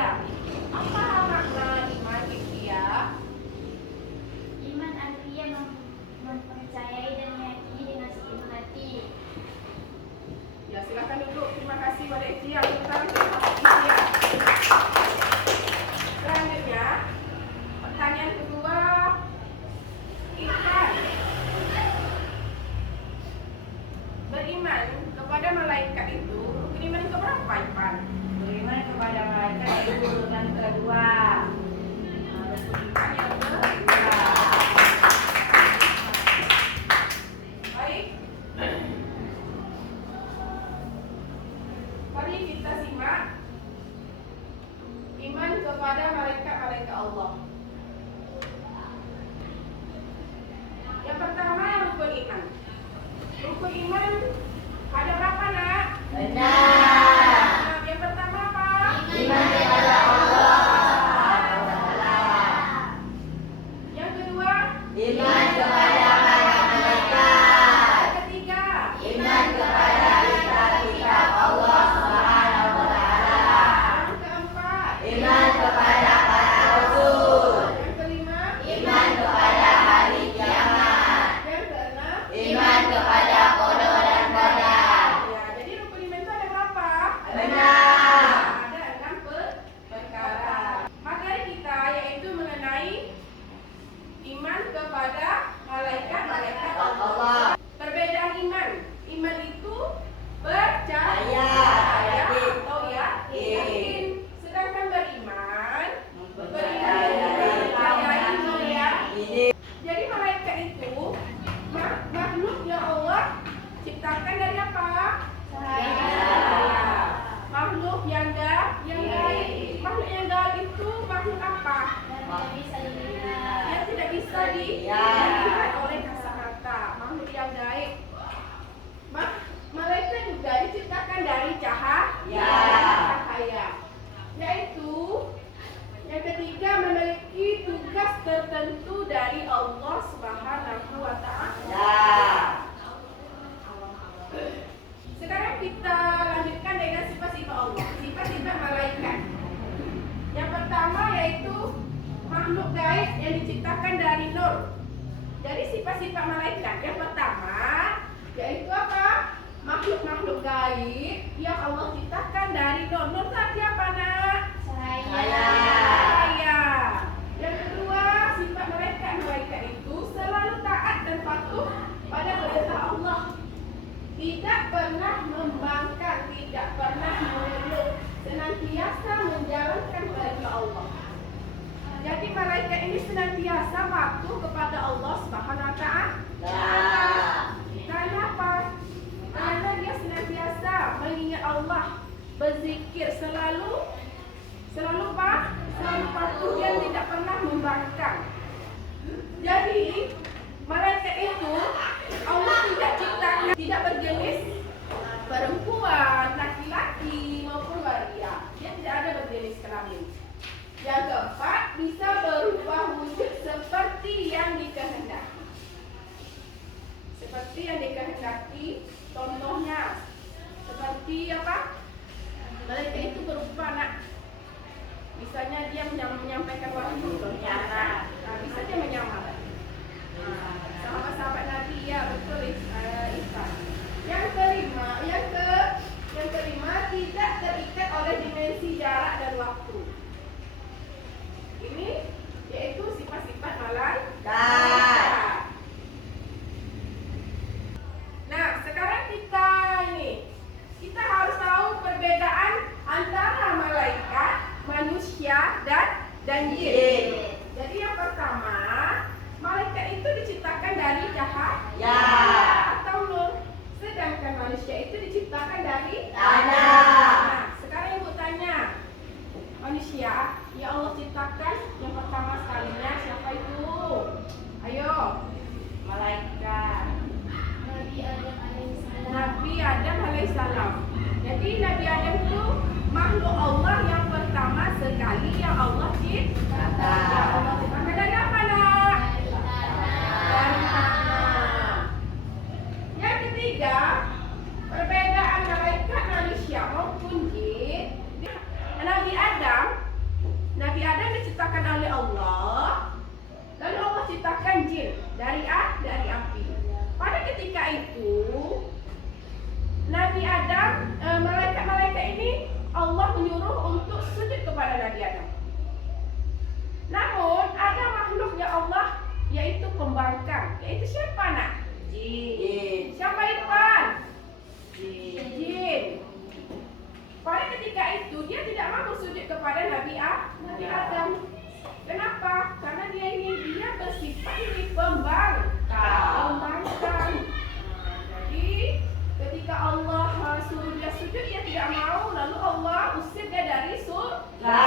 Hifdiyah. Apa makna iman Hifdiyah? Iman artinya mempercayai dan meyakini dengan sepenuh hati. Ya, silakan duduk. Terima kasih pada Hifdiyah. Hifdiyah. Selanjutnya, pertanyaan kedua, iman. Beriman kepada malaikat itu, beriman keberapa iman? Beriman kepada malaikat itu urutan kedua. Iman yang kedua. Baik. Mari kita simak iman kepada malaikat-malaikat Allah. Yang pertama, rukun iman. Rukun iman ada berapa, Nak? Benar. Yang pertama apa? Iman kepada Allah. Yang kedua? Iman kepada para malaikat. Yang ketiga? Iman kepada kitab-kitab Allah Subhanahu wa taala. Yang keempat? Iman kepada para rasul. Yang kelima? Iman kepada hari kiamat. Yang keenam? Iman kepada qada dan qadar. Ya, jadi rukun iman itu ada berapa? Benar. Ada 6 perkara. Materi kita yaitu mengenai iman kepada malaikat-malaikat Allah. Allah. Perbedaan iman. Iman itu percaya Yakin. atau yakin. Sedangkan beriman Mempercayai. percaya. Ini Jadi malaikat itu makhluk yang Allah ciptakan dari apa? Cahaya. Makhluk yang gaib. Makhluk yang gaib itu makhluk apa? Dan tidak bisa dilihat. Yang tidak bisa Ya. dilihat oleh kasat mata. Makhluk yang gaib. Malaikat juga diciptakan dari cahaya. Yaitu yang ketiga, memiliki tugas tertentu dari Allah Subhanahu wa taala. Sekarang kita lanjutkan dengan sifat-sifat Allah. Sifat-sifat malaikat. Yang pertama yaitu makhluk gaib yang diciptakan dari nur. Jadi sifat-sifat malaikat yang pertama yaitu apa? Makhluk-makhluk gaib yang Allah ciptakan dari nur. Nur itu artinya apa, Nak? Cahaya. Yang kedua, sifat malaikat itu selalu taat dan patuh pada perintah Allah. Tidak pernah membangkang, tidak pernah mengeluh, senantiasa menjalankan perintah Allah. Jadi malaikat ini senantiasa patuh kepada Allah Subhanahu wa taala. Karena apa? Karena dia senantiasa mengingat Allah, berzikir selalu patuh, dia tidak pernah membangkang. Jadi malaikat itu Allah tidak ciptakan, tidak berjenis perempuan, laki-laki maupun waria. Dia tidak ada berjenis kelamin. Yang keempat, bisa berubah wujud seperti yang dikehendaki. Seperti yang dikehendaki, contohnya seperti apa? Malaikat itu berubah, Nak. Misalnya dia menyampaikan wahyu, nah, bisa dia menyamar. Sahabat-sahabat Nabi, ya betul, Isa. Yang kelima tidak terikat oleh dimensi jarak dan waktu. Ini yaitu sifat-sifat malaikat. Nah, sekarang kita harus tahu perbedaan antara malaikat, manusia dan jin. Jadi yang pertama, malaikat itu diciptakan dari cahaya atau nur, sedangkan manusia itu diciptakan dari tanah. Nah, sekarang ibu tanya, manusia yang Allah ciptakan yang pertama sekalinya siapa itu? Ayo, malaikat. Nabi Adam alaihissalam. Jadi Nabi Adam itu makhluk Allah yang pertama sekali yang Allah ciptakan. Dari apa, Nak? Dari tanah. Yang ketiga, perbedaan malaikat, manusia maupun jin. Nabi Adam Nabi Adam. Namun ada makhluknya Allah yaitu pembangkang. Yaitu siapa nak? Jin. Siapa Irfan? Jin. Jin. Pada ketika itu dia tidak mau sujud kepada Nabi Adam. Kenapa? Karena dia bersifat ini pembangkang. Jadi ketika Allah suruh dia sujud, dia tidak mau, lalu Allah usir dia dari surga.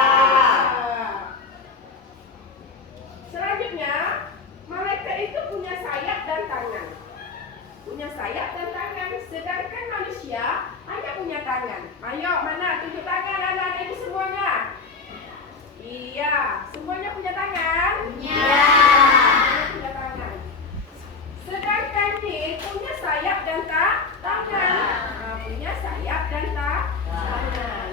Selanjutnya, malaikat itu punya sayap dan tangan. Sedangkan manusia hanya punya tangan. Ayo, mana? Tunjuk tangan anak-anak itu semuanya. Iya, semuanya punya tangan? Semuanya punya tangan. Sedangkan jin punya sayap dan tangan. Punya sayap dan tangan.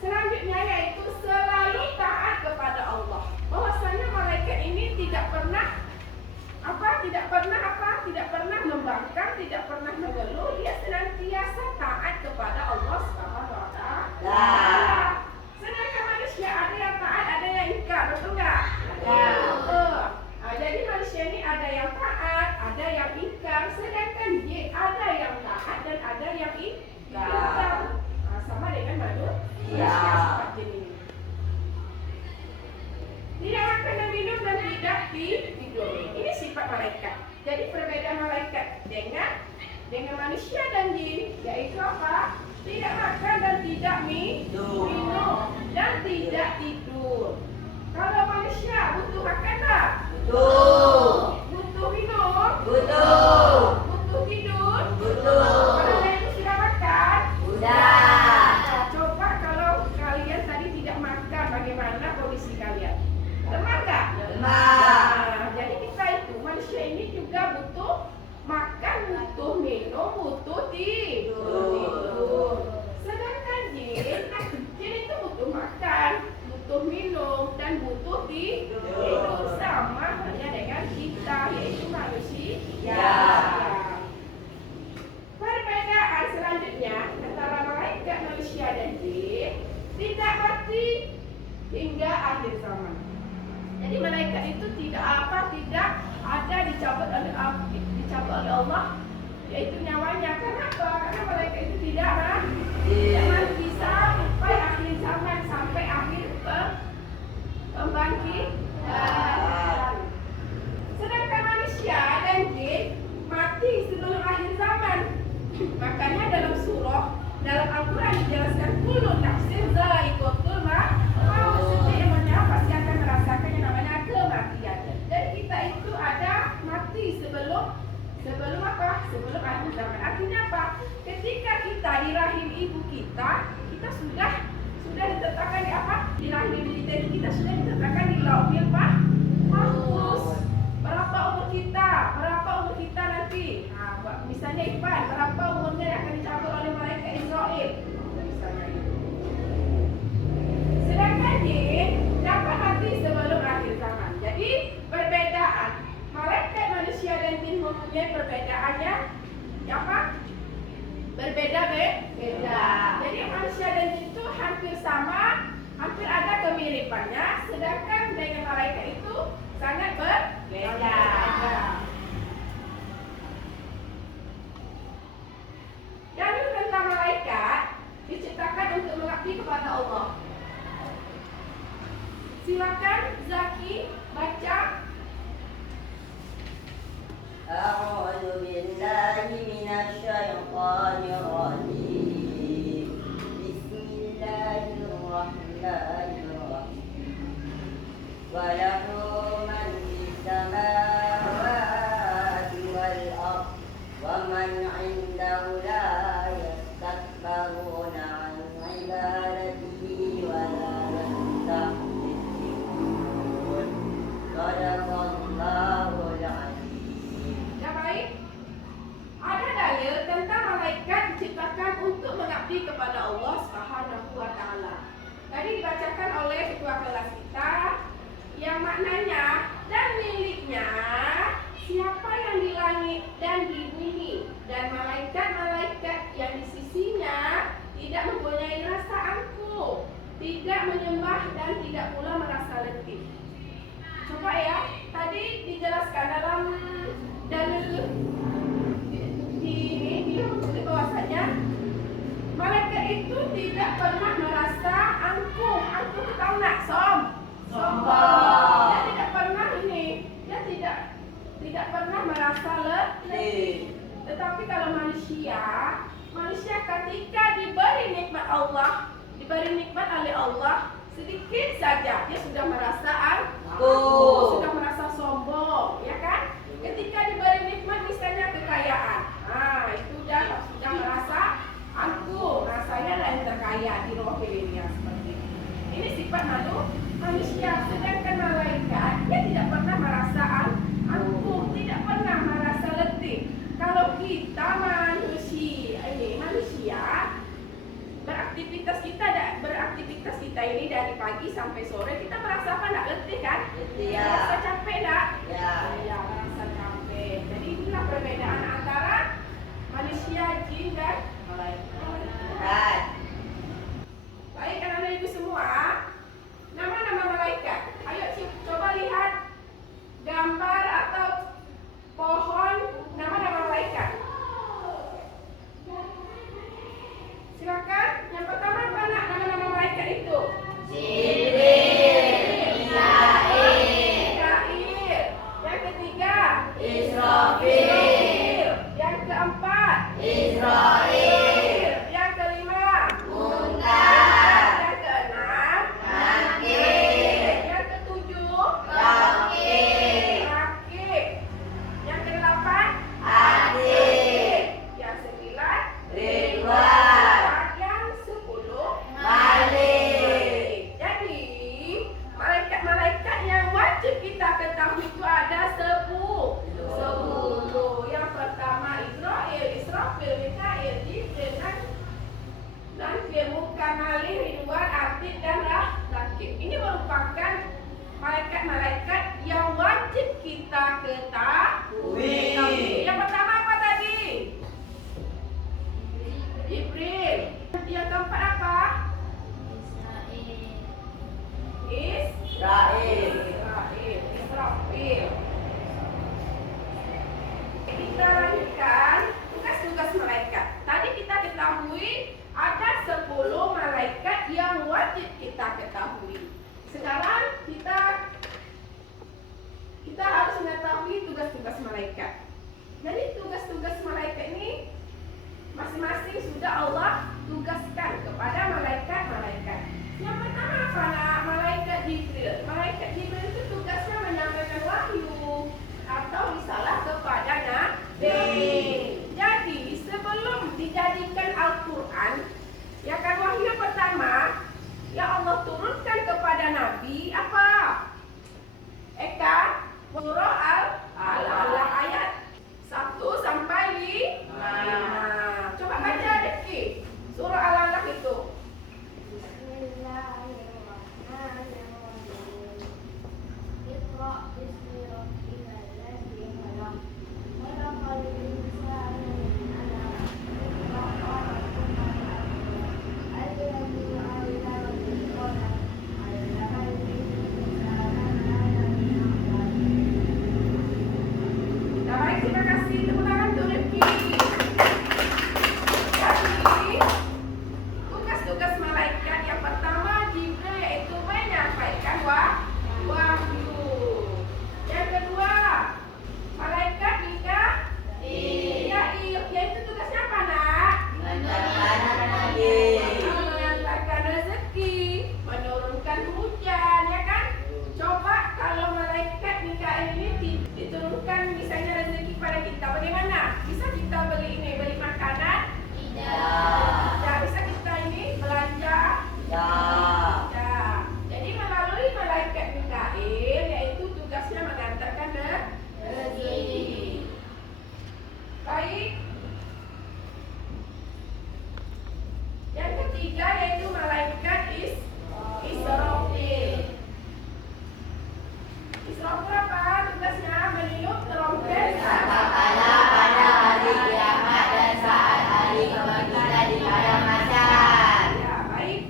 Selanjutnya yaitu selalu taat kepada Allah. Bahwasanya malaikat ini tidak pernah membangkang, tidak pernah mengeluh. Dia senantiasa taat kepada Allah Subhanahu wa Ta'ala. Sedangkan manusia ada yang taat, ada yang ingkar, betul nggak? Jadi manusia ini ada yang taat, ada yang ingkar. Sedangkan jin ada yang taat dan ada yang ingkar. Sama dengan manusia sifat jin ini. Tidak makan dan minum dan tidak tidur. Ini sifat malaikat. Jadi perbedaan malaikat dengan manusia dan jin yaitu apa? Tidak makan dan tidak minum dan tidak tidur. Kalau manusia butuh makan tak? Butuh minum? Butuh tidur? Kalau itu sudah makan? Coba kalau kalian tadi tidak makan, bagaimana kondisi kalian? Lemah nggak? Jadi kita itu manusia ini juga butuh makan, butuh minum, butuh tidur. Sedangkan jin itu butuh makan, butuh minum dan butuh tidur. Sama halnya dengan kita, yaitu manusia. Perbedaan selanjutnya antara malaikat, manusia dan jin tidak mati hingga akhir zaman. Jadi malaikat itu tidak ada dicabut oleh Allah, yaitu nyawanya. Kenapa? Karena malaikat itu tidak mati sampai akhir zaman, sampai akhir pembangkitan. Sedangkan manusia dan jin mati sebelum akhir zaman. Makanya dalam Al-Quran dijelaskan kullu nafsin dha'iqatul maut. Setiap manusia pasti akan merasakan yang namanya kematian. Dan kita itu ada mati sebelum apa? Sebelum akhir zaman. Artinya apa? Ketika kita di rahim ibu kita sudah ditetapkan di apa? Di rahim ibu kita sudah ditetapkan di Lauhil Mahfuz. Berapa umur kita nanti? Misalnya Ivan, berapa umurnya yang akan dicabut oleh malaikat Israel? Misalnya itu. Sedangkan jin dapat mati sebelum akhir zaman. Jadi perbedaan malaikat, manusia dan jin mempunyai perbedaannya apa? Berbeda. Jadi manusia dan jin itu hampir sama, hampir ada kemiripannya. Sedangkan dengan malaikat itu sangat berbeda. Dalil tentang malaikat diciptakan untuk mengabdi kepada Allah. Silakan Zaki baca. A'udzu billahi minasy syaithanir rajim. Bismillahirrahmanirrahim. Wa lahu man fis samawati wal ardh wa man 'indahu la yastakbiruna 'an 'ibadatihi wa la yastahzi'un. Shadaqallahul 'azim. Ya baik. Ada dalil tentang malaikat diciptakan untuk mengabdi kepada Allah Subhanahu wa Ta'ala. Tadi dibacakan oleh ketua kelas kita yang maknanya dan miliknya siapa yang di langit dan di bumi, dan malaikat-malaikat yang di sisinya tidak mempunyai tidak menyembah dan tidak pula merasa letih. Coba ya, tadi dijelaskan dalam dalil di bahwasanya malaikat itu tidak pernah merasa angkuh. Angkuh tahu nak? Sombong. Dia tidak pernah ini. Dia tidak pernah merasa letih. Tetapi kalau manusia ketika diberi nikmat Allah, diberi nikmat oleh Allah sedikit saja dia sudah merasa angkuh, sudah merasa sombong, ya kan? Ketika diberi nikmat misalnya kekayaan, itu sudah merasa angkuh, rasanya lain terkaya di rohnya seperti ini. Ini sifat manusia, sedangkan malaikat dia tidak pernah merasa angkuh, tidak pernah merasa letih. Kalau kita manusia beraktivitas kita ini dari pagi sampai sore, kita merasa apa? Enggak letih kan? Iya. Merasa capek enggak? Ya. Ya, merasa capek. Jadi inilah perbedaan antara manusia, jin dan malaikat. Baik, anak-anak ibu semua, nama-nama malaikat. Ayo coba lihat gambar atau pohon nama-nama malaikat. Silakan. Yang pertama apa nak nama-nama malaikat itu? Jibril, Mikail. Yang ketiga? Israfil, Yang keempat? Israel, Yang kelima? Munkar, Yang keenam? Nakir, Yang ketujuh? Rakib, Rakib. Yang kedelapan? Adil, Yang sembilan? Ridwan, Yang 10? Malik. Jadi malaikat-malaikat yang wajib kita ketahui itu ada 10. Yang pertama Israfil, Mikail, Jibril, Nakir, Munkar, Nakir, Ridwan, Atid dan Rakib. Ini merupakan malaikat-malaikat yang wajib kita ketahui. Yang pertama apa tadi? Jibril. Yang keempat apa? Israel, Israfil. Kita lanjutkan tugas-tugas malaikat. Tadi kita ketahui ada 10 malaikat yang wajib kita ketahui. Sekarang kita harus mengetahui tugas-tugas malaikat. Jadi tugas-tugas malaikat ini masing-masing sudah Allah tugaskan kepada malaikat-malaikat. Yang pertama apa nak? Malaikat Jibril. Malaikat Jibril itu tugasnya menyampaikan wahyu atau risalah kepada Nabi. Jadi sebelum dijadikan Al-Quran, ya kan, wahyu pertama yang Allah turunkan kepada Nabi apa? Eka, surah Al-Alaq ayat 1 sampai 5. Coba baca Rifki, surah Al-Alaq itu. Baik, terima kasih. Tepuk tangan untuk Rifki. Jadi, tugas-tugas malaikat yang pertama Jibril yaitu menyampaikan wahyu. Yang kedua, malaikat Mikail, yaitu tugasnya apa nak? Mengantarkan rezeki, menurunkan hujan, ya kan? Coba kalau malaikat Mikail ini diturunkan misalnya rezeki pada kita, bagaimana? Bisa kita beli makanan? Tidak. Bisa kita ini belanja? Tidak. Jadi melalui malaikat Mikail, yaitu tugasnya mengantarkan rezeki. Baik. Yang ketiga yaitu malaikat Israfil. Israfil apa? Tugasnya meniup trompet. Sangkakala pada hari kiamat dan saat hari kebangkitan di padang mahsyar. Ya, baik.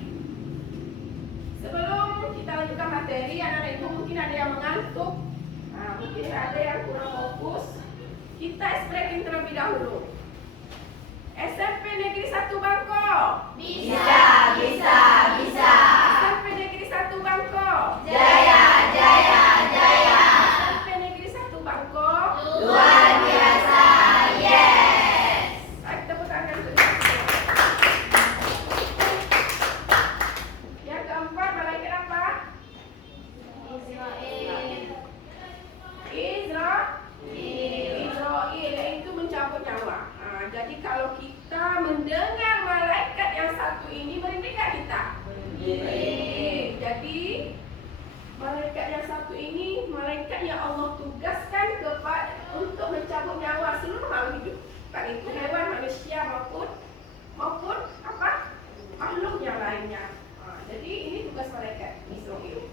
satu ini malaikat yang Allah tugaskan untuk mencabut nyawa seluruh makhluk hidup, baik itu hewan, manusia maupun apa makhluk yang lainnya. Jadi ini tugas malaikat Israfil.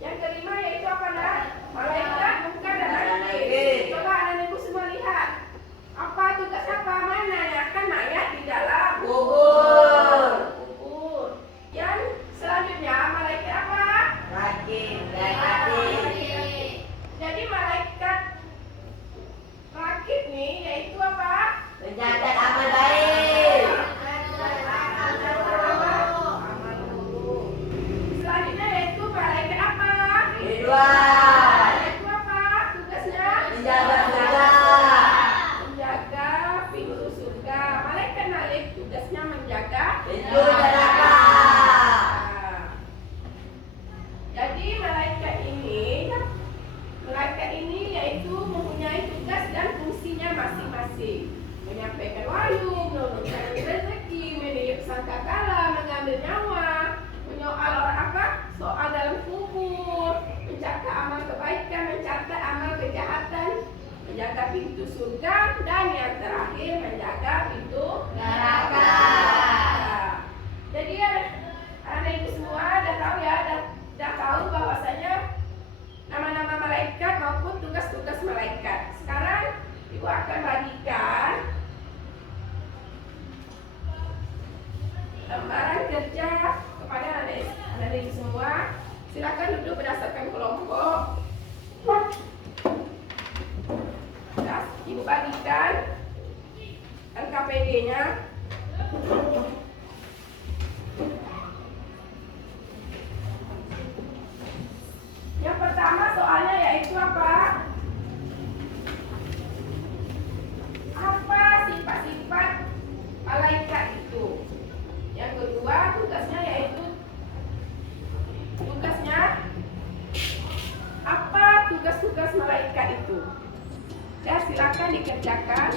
Yang kelima yaitu apa dah? Malaikat bukan dan nakir. Coba anak ibu semua lihat. Apa tugas apa? Mana yang akan mayat di dalam Kubur. kubur. Yang selanjutnya malaikat apa? Rakib. Jadi malaikat rakib nih yaitu apa? Mencatat amal baik. Amal buruk. Selanjutnya yaitu malaikat apa? Ridwan. Yaitu apa? Tugasnya Menjaga surga. menjaga pintu surga. Malaikat Malik tugasnya menjaga Pintu neraka. Jadi malaikat ini yaitu mempunyai tugas dan fungsinya masing-masing. Menyampaikan wahyu, menurunkan rezeki, meniup sangkakala, mengambil nyawa, menyoal orang apa? Soal dalam kubur, mencatat amal kebaikan, mencatat amal kejahatan, menjaga pintu surga, dan yang terakhir menjaga pintu Neraka. Jadi anak ibu semua dah tahu ya, dah tahu bahwasanya nama-nama malaikat maupun tugas-tugas malaikat. Sekarang ibu akan bagikan lembaran kerja kepada anak ibu semua. Silakan duduk berdasarkan kelompok. Ibu bagikan LKPD-nya. Yang pertama soalnya yaitu apa? Apa sifat-sifat malaikat itu? Yang kedua tugasnya yaitu apa tugas-tugas malaikat itu? Dan silakan dikerjakan.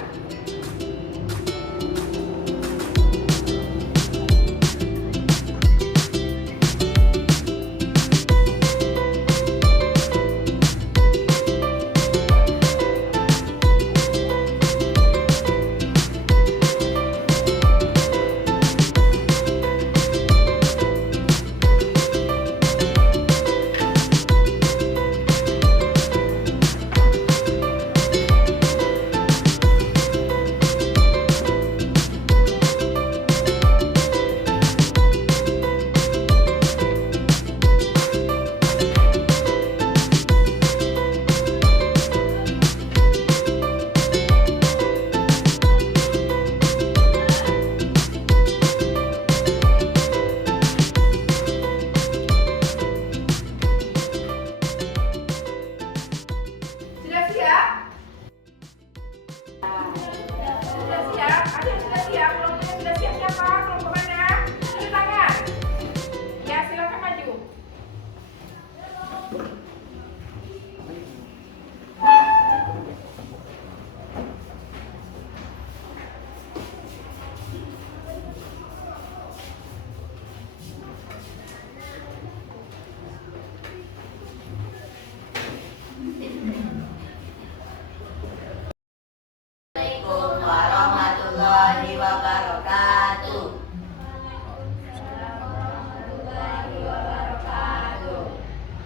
Sudah siap? Sudah siap? Ada yang sudah siap? Kelompoknya sudah siap siapa? Kelompok mana? Tunjuk tangan. Ya, silakan maju. Assalamualaikum warahmatullahi wabarakatuh.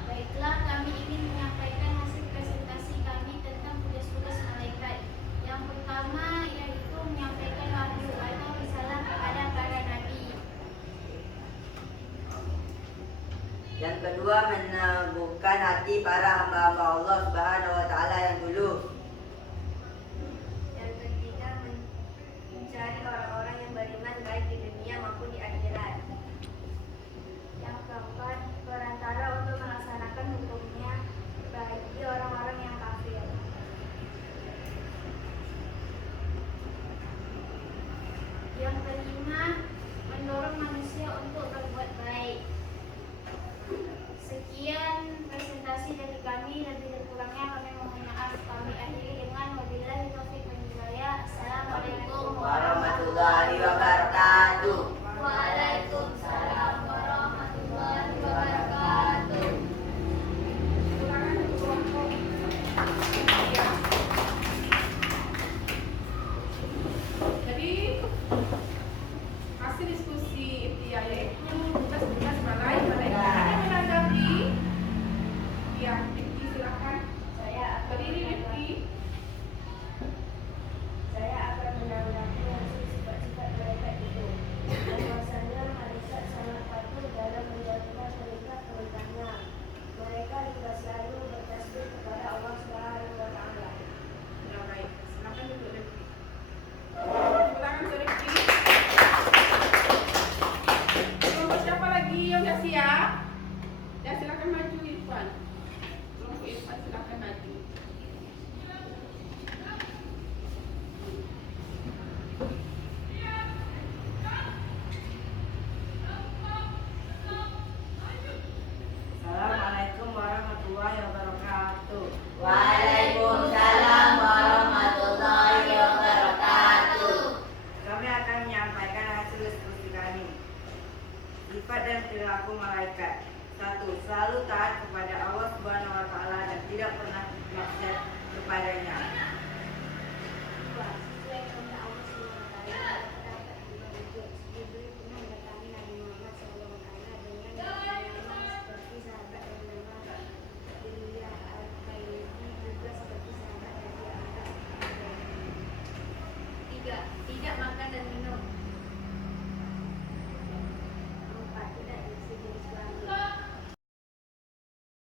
Baiklah, kami ingin menyampaikan hasil presentasi kami tentang tugas-tugas malaikat. Yang pertama yaitu menyampaikan wahyu atau risalah kepada para nabi. Yang kedua, meneguhkan hati para hamba-hamba Allah Subhanahu wa taala yang dulu. Yang ketiga mencari orang-orang yang beriman baik di dunia maupun di akhirat. Yang keempat, perantara untuk melaksanakan hukumnya bagi orang-orang yang kafir. Yang kelima, mendorong manusia untuk berbuat baik. Sekian presentasi dari kami, lebih kurangnya kami mohon maaf. Kami akhiri. hasil diskusi Iftia yaitu tugas-tugas malaikat yang menanggapi. Ya, Ifti silakan. Saya akan Berdiri Ifti. Saya akan menanggapi hasil sifat-sifat malaikat itu. Bahwasanya malaikat sangat patuh dalam menjalankan perintah-perintahnya. Mereka juga selalu bertasbih kepada Allah Subhanahu wa Ta'ala. Ya baik, silakan duduk Ifti. Silakan ke Ifti. Kelompok siapa lagi yang dah siap? Ya silakan maju Irfan. Kelompok Irfan silakan maju. Assalamualaikum warahmatullahi wabarakatuh. Waalaikumsalam warahmatullahi wabarakatuh. Kami akan menyampaikan hasil diskusi kami. Sifat dan perilaku malaikat. 1. Selalu taat kepada Allah Subhanahu wa Ta'ala dan tidak pernah maksiat kepadanya. 2. Sesuai kehendak Allah Subhanahu wa Ta'ala, terdapat 5 wujud. Jibril pernah mendatangi Nabi Muhammad SAW dengan nama seperti sahabat yang bernama Ilya Al-Khairi, juga seperti sahabat yang dia angkat. 3. Tidak makan dan minum. 4. Tidak bersejenis kelamin.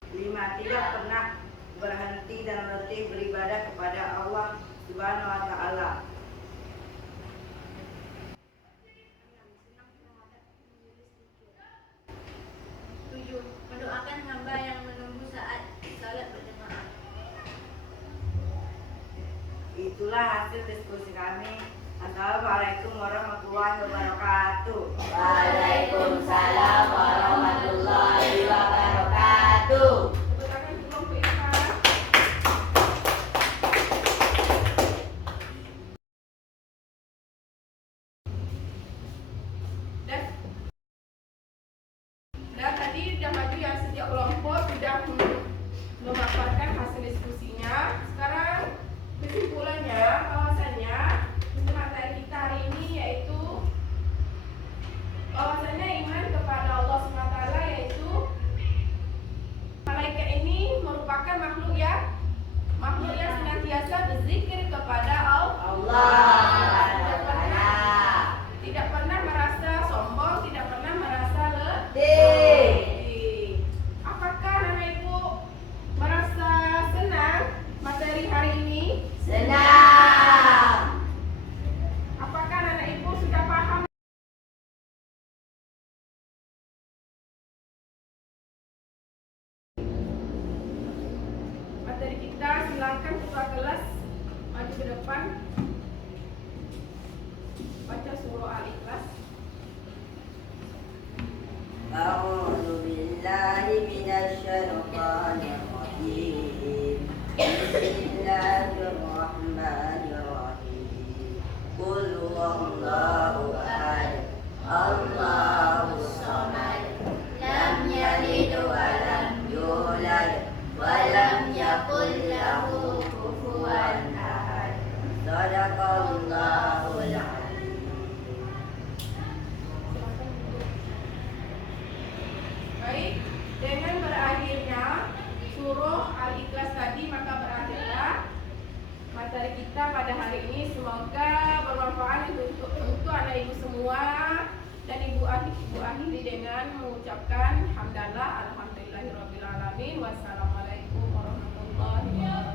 5. Tidak pernah berhenti dan letih beribadah kepada Allah Subhanahu wa Ta'ala. 7. Mendoakan hamba yang menunggu saat salat berjamaah. Itulah hasil diskusi kami. Assalamualaikum warahmatullahi wabarakatuh. Waalaikumsalam warahmatullahi wabarakatuh. Tepuk tangan kelompok Irfan. Dan tadi sudah maju yang setiap kelompok sudah memaparkan hasil diskusinya. Sekarang kesimpulannya bahwasanya untuk materi kita hari ini yaitu bahwasanya iman kepada Allah SWT, yaitu malaikat ini merupakan makhluk yang senantiasa berzikir kepada Allah. Tidak pernah merasa sombong, tidak pernah merasa letih. Apakah anak ibu merasa senang materi hari ini? Senang. Apakah anak ibu sudah paham? Materi kita, silakan ketua kelas maju ke depan. Baca surah Al-Ikhlas. A'udzu billahi minasy syaithanir rajim. Bismillahirrahmanirrahim. Qul huwallahu ahad. Allahus samad. Lam yalid wa lam yulad wa lam yakul lahu kufuwan ahad. Shadaqallahul azim. Baik, dengan berakhirnya surah Al-Ikhlas tadi, maka berakhirlah materi kita pada hari ini. Semoga bermanfaat untuk anak ibu semua, dan ibu akhiri dengan mengucapkan hamdalah alhamdulillahirabbil alamin. Wassalamualaikum warahmatullahi wabarakatuh.